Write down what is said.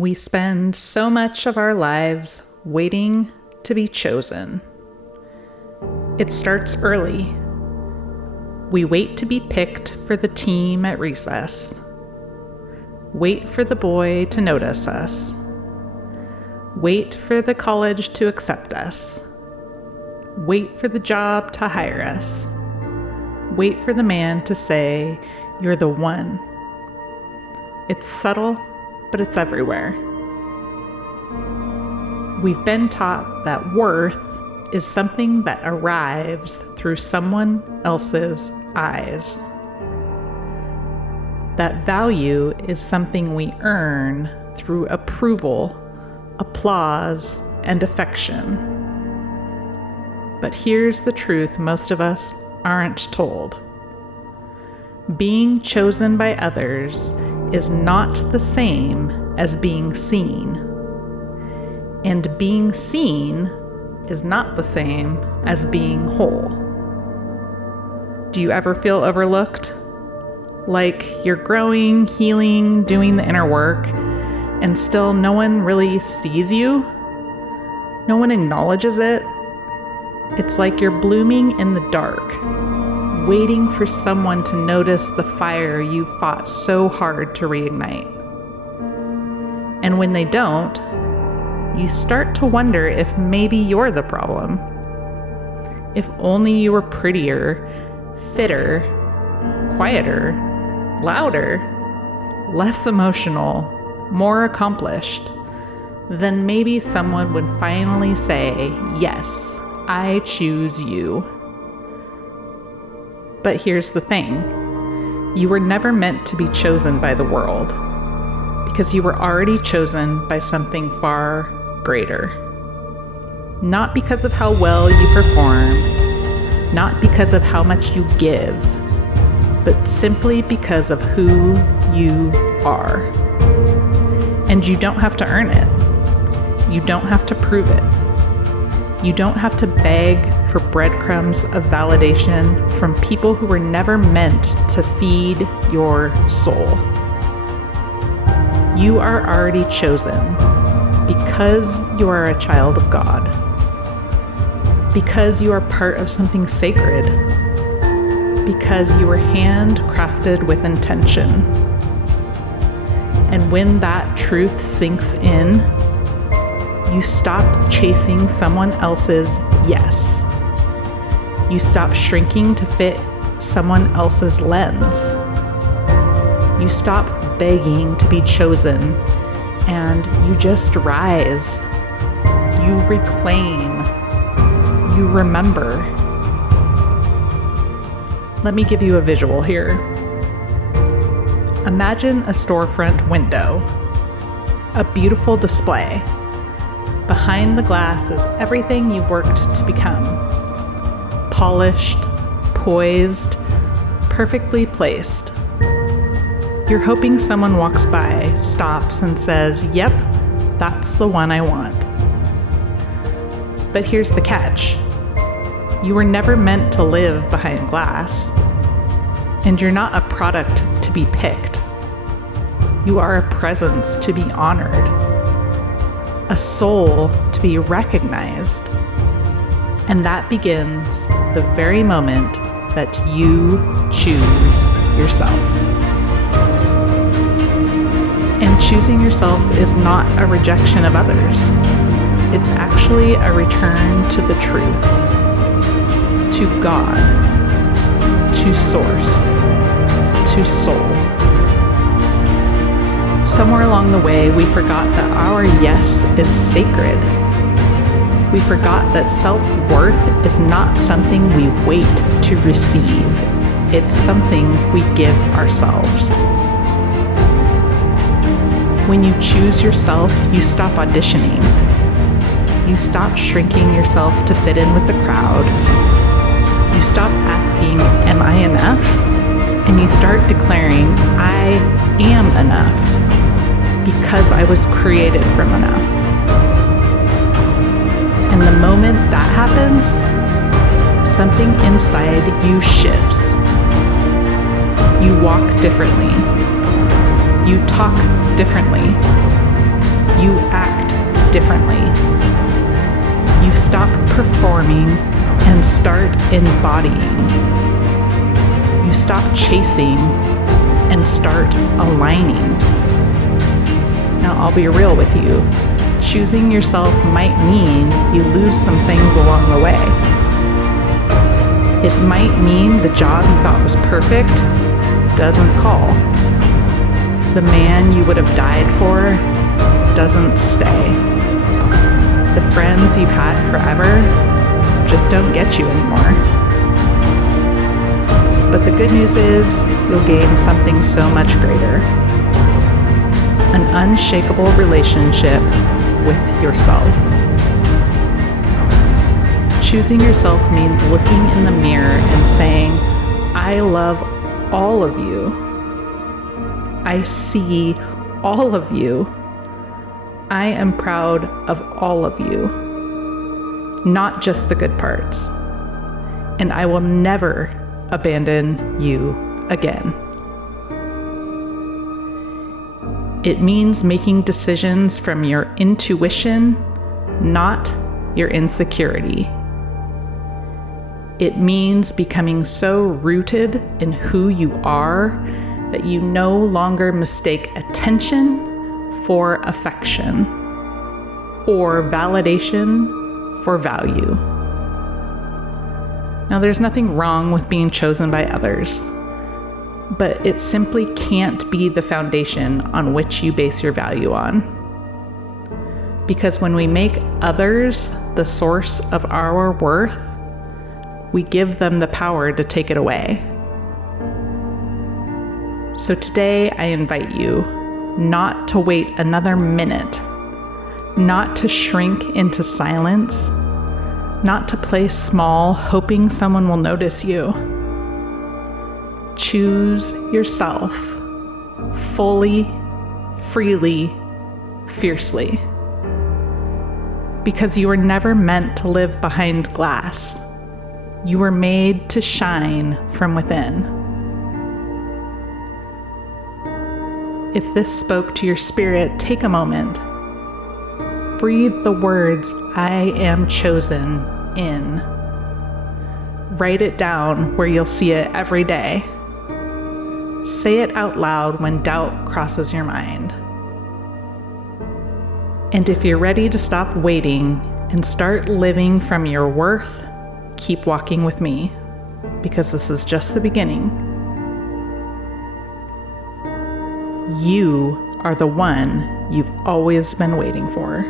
We spend so much of our lives waiting to be chosen. It starts early. We wait to be picked for the team at recess. Wait for the boy to notice us. Wait for the college to accept us. Wait for the job to hire us. Wait for the man to say, "You're the one." It's subtle, but it's everywhere. We've been taught that worth is something that arrives through someone else's eyes. That value is something we earn through approval, applause, and affection. But here's the truth most of us aren't told. Being chosen by others is not the same as being seen. And being seen is not the same as being whole. Do you ever feel overlooked? Like you're growing, healing, doing the inner work, and still no one really sees you? No one acknowledges it? It's like you're blooming in the dark, waiting for someone to notice the fire you fought so hard to reignite. And when they don't, you start to wonder if maybe you're the problem. If only you were prettier, fitter, quieter, louder, less emotional, more accomplished, then maybe someone would finally say, "Yes, I choose you." But here's the thing. You were never meant to be chosen by the world, because you were already chosen by something far greater. Not because of how well you perform, not because of how much you give, but simply because of who you are. And you don't have to earn it. You don't have to prove it. You don't have to beg for breadcrumbs of validation from people who were never meant to feed your soul. You are already chosen because you are a child of God, because you are part of something sacred, because you were handcrafted with intention. And when that truth sinks in, you stop chasing someone else's yes. You stop shrinking to fit someone else's lens. You stop begging to be chosen, and you just rise. You reclaim. You remember. Let me give you a visual here. Imagine a storefront window, a beautiful display. Behind the glass is everything you've worked to become. Polished, poised, perfectly placed. You're hoping someone walks by, stops, and says, "Yep, that's the one I want." But here's the catch. You were never meant to live behind glass. And you're not a product to be picked. You are a presence to be honored. A soul to be recognized. And that begins the very moment that you choose yourself. And choosing yourself is not a rejection of others. It's actually a return to the truth, to God, to Source, to Soul. Somewhere along the way, we forgot that our yes is sacred. We forgot that self-worth is not something we wait to receive. It's something we give ourselves. When you choose yourself, you stop auditioning. You stop shrinking yourself to fit in with the crowd. You stop asking, "Am I enough?" And you start declaring, "I am enough because I was created from enough." And the moment that happens, something inside you shifts. You walk differently. You talk differently. you act differently. You stop performing and start embodying. You stop chasing and start aligning. Now, I'll be real with you. Choosing yourself might mean you lose some things along the way. It might mean the job you thought was perfect doesn't call. The man you would have died for doesn't stay. The friends you've had forever just don't get you anymore. But the good news is you'll gain something so much greater. An unshakable relationship with yourself. Choosing yourself means looking in the mirror and saying, I love all of you. I see all of you. I am proud of all of you, not just the good parts. And I will never abandon you again. It means making decisions from your intuition, not your insecurity. It means becoming so rooted in who you are that you no longer mistake attention for affection or validation for value. Now, there's nothing wrong with being chosen by others, but it simply can't be the foundation on which you base your value on. Because when we make others the source of our worth, we give them the power to take it away. So today I invite you not to wait another minute, not to shrink into silence, not to play small, hoping someone will notice you. Choose yourself fully, freely, fiercely. Because you were never meant to live behind glass. You were made to shine from within. If this spoke to your spirit, take a moment. Breathe the words, I am chosen, in. Write it down where you'll see it every day. Say it out loud when doubt crosses your mind. And if you're ready to stop waiting and start living from your worth, keep walking with me, because this is just the beginning. You are the one you've always been waiting for.